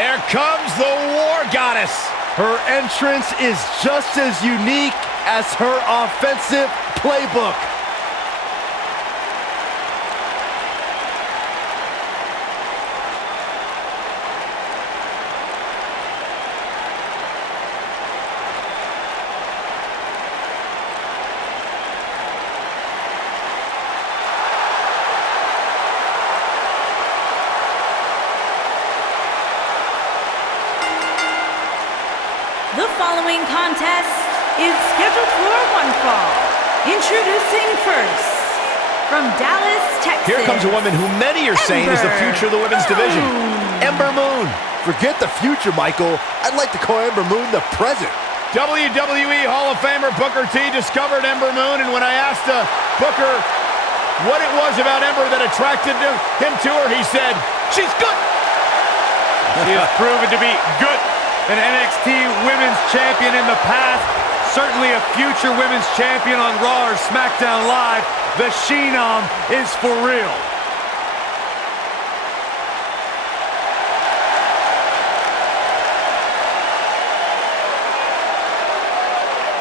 Here comes the War Goddess. Her entrance is just as unique as her offensive playbook. The following contest is scheduled for one fall. Introducing first, from Dallas, Texas. Here comes a woman who many are saying is the future of the women's division. Ember Moon. Forget the future, Michael. I'd like to call Ember Moon the present. WWE Hall of Famer Booker T discovered Ember Moon, and when I asked Booker what it was about Ember that attracted him to her, he said, "She's good." She has proven to be good. An NXT Women's Champion in the past, certainly a future Women's Champion on Raw or SmackDown Live. The Shenom is for real.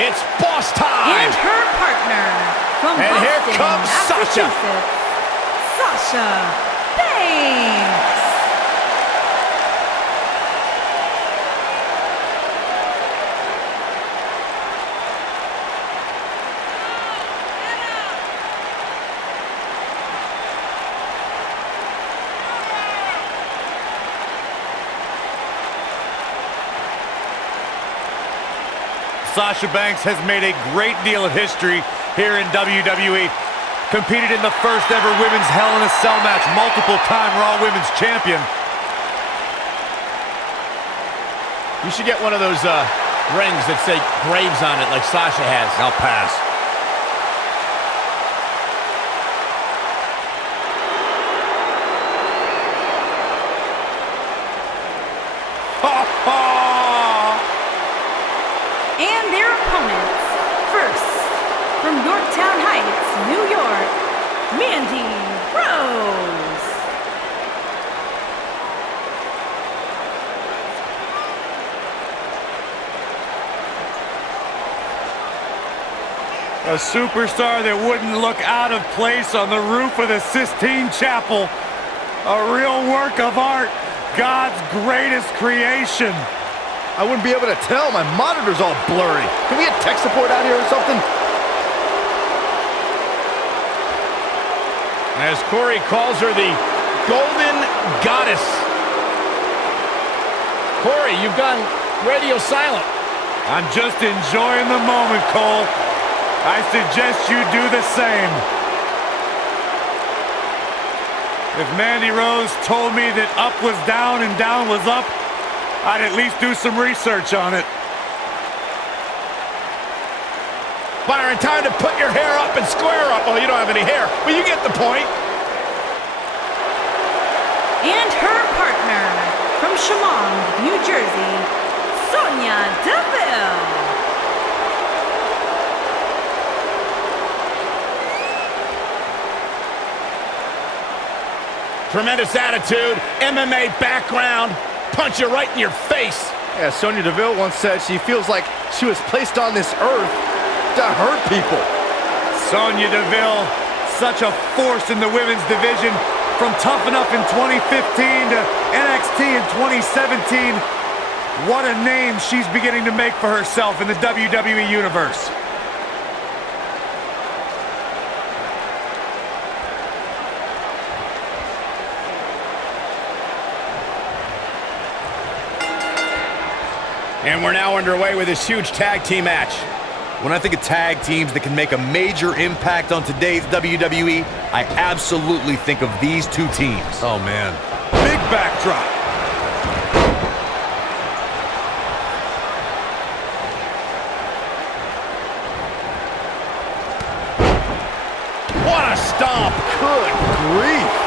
It's boss time! And her partner, from and Boston, here comes Sasha. Sasha Banks. Sasha Banks has made a great deal of history here in WWE. Competed in the first ever Women's Hell in a Cell match, multiple-time Raw Women's Champion. You should get one of those rings that say Graves on it like Sasha has. I'll pass. And their opponents, first, from Yorktown Heights, New York, Mandy Rose. A superstar that wouldn't look out of place on the roof of the Sistine Chapel. A real work of art, God's greatest creation. I wouldn't be able to tell. My monitor's all blurry. Can we get tech support out here or something? As Corey calls her the Golden Goddess. Corey, you've gone radio silent. I'm just enjoying the moment, Cole. I suggest you do the same. If Mandy Rose told me that up was down and down was up, I'd at least do some research on it. Byron, time to put your hair up and square up. Well, you don't have any hair, but you get the point. And her partner, from Chemung, New Jersey, Sonya Deville. Tremendous attitude, MMA background, punch you right in your face. Yeah, Sonya Deville once said she feels like she was placed on this earth to hurt people. Sonya Deville, such a force in the women's division, from Tough Enough in 2015 to NXT in 2017. What a name she's beginning to make for herself in the WWE Universe. And we're now underway with this huge tag team match. When I think of tag teams that can make a major impact on today's WWE, I absolutely think of these two teams. Oh, man. Big backdrop. What a stomp. Good grief.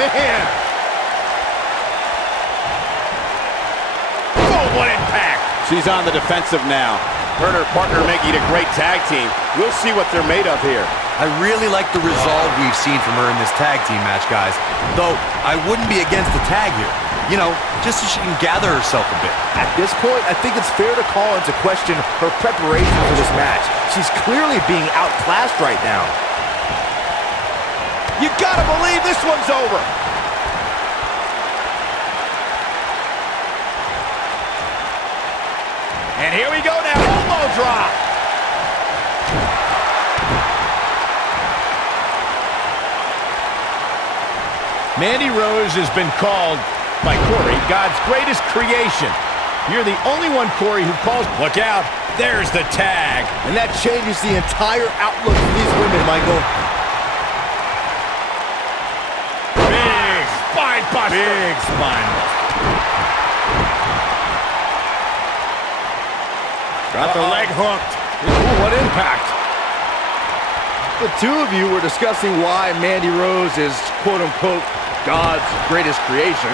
Man. She's on the defensive now. Her and her partner making a great tag team. We'll see what they're made of here. I really like the resolve we've seen from her in this tag team match, guys. Though, I wouldn't be against the tag here. You know, just so she can gather herself a bit. At this point, I think it's fair to call into question her preparation for this match. She's clearly being outclassed right now. You gotta believe this one's over. And here we go now, elbow drop. Mandy Rose has been called by Corey God's greatest creation. You're the only one, Corey, who calls. Look out, there's the tag. And that changes the entire outlook for these women, Michael. Big spine buster. Big spine buster. Got the leg hooked. Ooh, what impact. The two of you were discussing why Mandy Rose is, quote-unquote, God's greatest creation.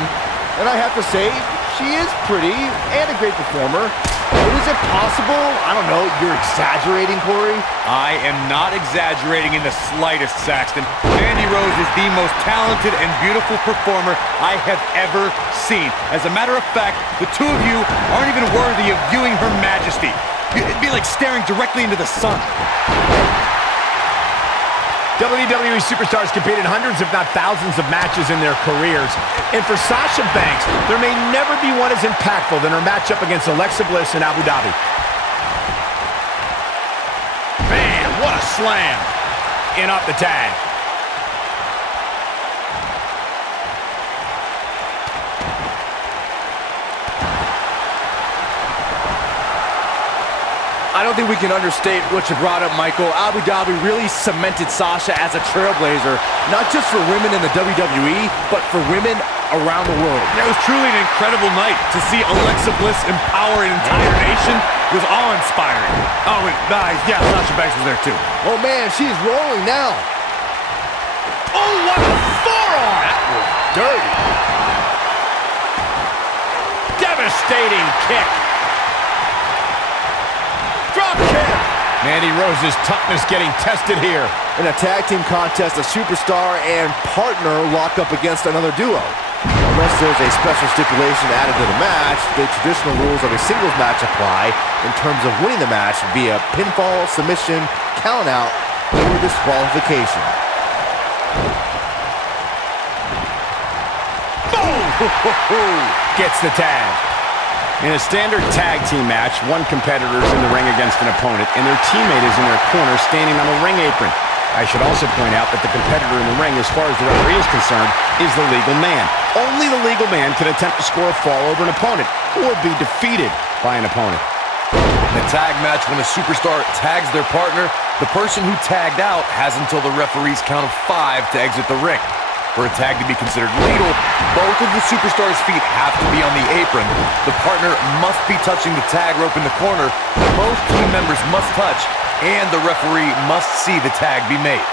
And I have to say, she is pretty and a great performer. But is it possible, I don't know, you're exaggerating, Corey? I am not exaggerating in the slightest, Saxton. Mandy Rose is the most talented and beautiful performer I have ever seen. As a matter of fact, the two of you aren't even worthy of viewing her majesty. It'd be like staring directly into the sun. WWE superstars competed in hundreds, if not thousands, of matches in their careers. And for Sasha Banks, there may never be one as impactful than her matchup against Alexa Bliss in Abu Dhabi. Man, what a slam. In off the tag. I don't think we can understate what you brought up, Michael. Abu Dhabi really cemented Sasha as a trailblazer, not just for women in the WWE, but for women around the world. It was truly an incredible night. To see Alexa Bliss empower an entire nation was awe-inspiring. Oh, and yeah, Sasha Banks was there too. Oh man, she's rolling now. Oh, what a forearm! That was dirty. Devastating kick. Drop kick. Mandy Rose's toughness getting tested here. In a tag team contest, a superstar and partner lock up against another duo. Unless there's a special stipulation added to the match, the traditional rules of a singles match apply in terms of winning the match via pinfall, submission, countout, or disqualification. Boom! Gets the tag. In a standard tag team match, one competitor is in the ring against an opponent, and their teammate is in their corner standing on a ring apron. I should also point out that the competitor in the ring, as far as the referee is concerned, is the legal man. Only the legal man can attempt to score a fall over an opponent, or be defeated by an opponent. In a tag match, when a superstar tags their partner, the person who tagged out has until the referee's count of 5 to exit the ring. For a tag to be considered legal, both of the superstars' feet have to be on the apron. The partner must be touching the tag rope in the corner. Both team members must touch, and the referee must see the tag be made.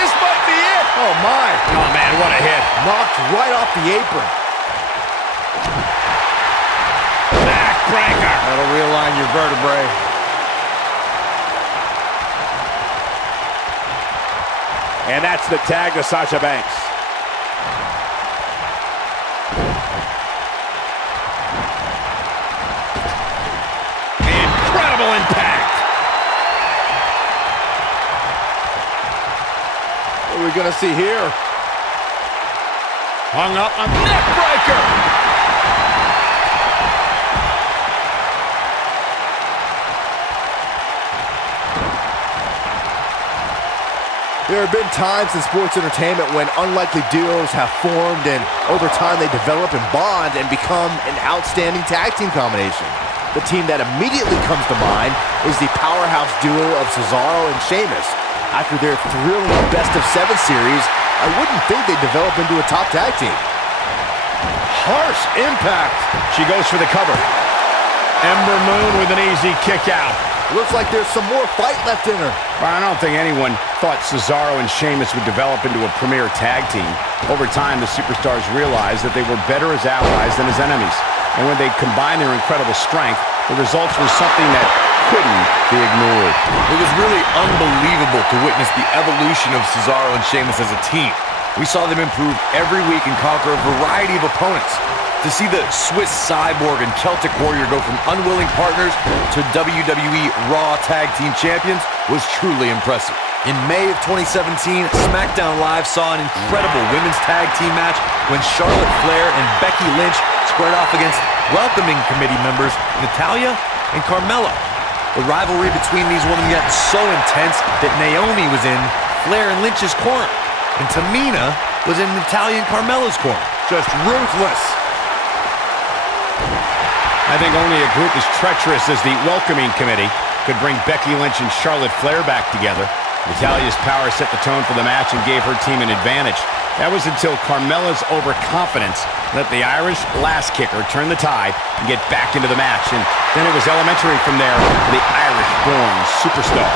This might be it. Oh, my. Oh, man, what a hit. Knocked right off the apron. Backbreaker. That'll realign your vertebrae. And that's the tag to Sasha Banks. Incredible impact. What are we going to see here? Hung up on neck breaker. There have been times in sports entertainment when unlikely duos have formed and over time they develop and bond and become an outstanding tag team combination. The team that immediately comes to mind is the powerhouse duo of Cesaro and Sheamus. After their thrilling best-of-7 series, I wouldn't think they'd develop into a top tag team. Harsh impact. She goes for the cover. Ember Moon with an easy kick out. Looks like there's some more fight left in her. Well, I don't think anyone thought Cesaro and Sheamus would develop into a premier tag team. Over time, the superstars realized that they were better as allies than as enemies. And when they combined their incredible strength, the results were something that couldn't be ignored. It was really unbelievable to witness the evolution of Cesaro and Sheamus as a team. We saw them improve every week and conquer a variety of opponents. To see the Swiss Cyborg and Celtic Warrior go from unwilling partners to WWE Raw Tag Team Champions was truly impressive. In May of 2017, SmackDown Live saw an incredible women's tag team match when Charlotte Flair and Becky Lynch squared off against welcoming committee members Natalya and Carmella. The rivalry between these women got so intense that Naomi was in Flair and Lynch's corner, and Tamina was in Natalya and Carmella's corner. Just ruthless. I think only a group as treacherous as the welcoming committee could bring Becky Lynch and Charlotte Flair back together. Natalya's power set the tone for the match and gave her team an advantage. That was until Carmella's overconfidence let the Irish last kicker turn the tide and get back into the match. And then it was elementary from there for the Irish-born superstar.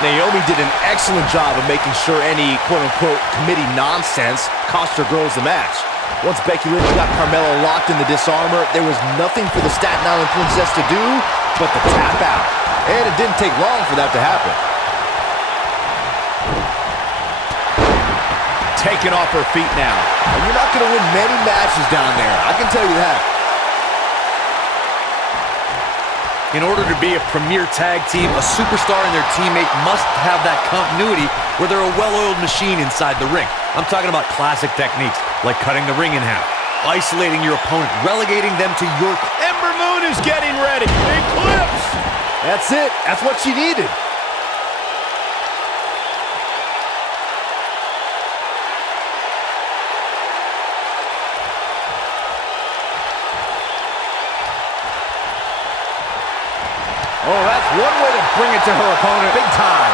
Naomi did an excellent job of making sure any quote-unquote committee nonsense cost her girls the match. Once Becky Lynch got Carmella locked in the disarmor, there was nothing for the Staten Island Princess to do but to tap out. And it didn't take long for that to happen. Taken off her feet now. And you're not going to win many matches down there, I can tell you that. In order to be a premier tag team, a superstar and their teammate must have that continuity where they're a well-oiled machine inside the ring. I'm talking about classic techniques like cutting the ring in half, isolating your opponent, relegating them to your... Ember Moon is getting ready. Eclipse! That's it. That's what she needed. Oh, that's one way to bring it to her opponent. Big time.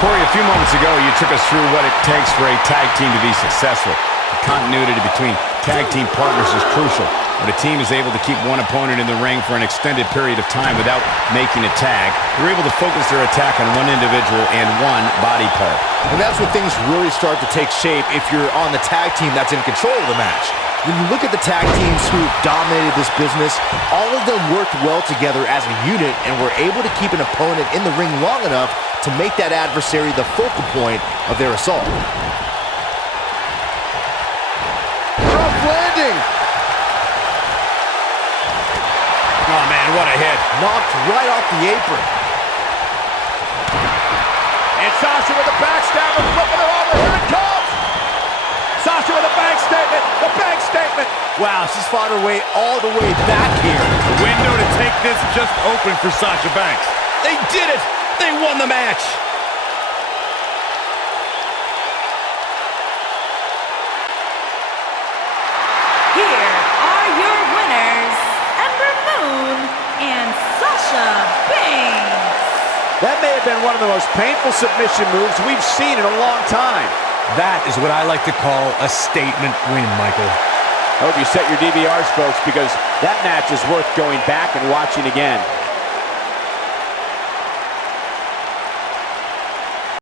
Corey, a few moments ago, you took us through what it takes for a tag team to be successful. The continuity between tag team partners is crucial. When a team is able to keep one opponent in the ring for an extended period of time without making a tag, they're able to focus their attack on one individual and one body part. And that's when things really start to take shape if you're on the tag team that's in control of the match. When you look at the tag teams who dominated this business, all of them worked well together as a unit and were able to keep an opponent in the ring long enough to make that adversary the focal point of their assault. Rough landing! Oh man, what a hit. Knocked right off the apron. And Sasha with a backstabber, flipping her over. Here it comes! Sasha with a bank statement. The bank statement. Wow, she's fought her way all the way back here. The window to take this just opened for Sasha Banks. They did it. They won the match. Here are your winners, Ember Moon and Sasha Banks. That may have been one of the most painful submission moves we've seen in a long time. That is what I like to call a statement win, Michael. I hope you set your DVRs, folks, because that match is worth going back and watching again.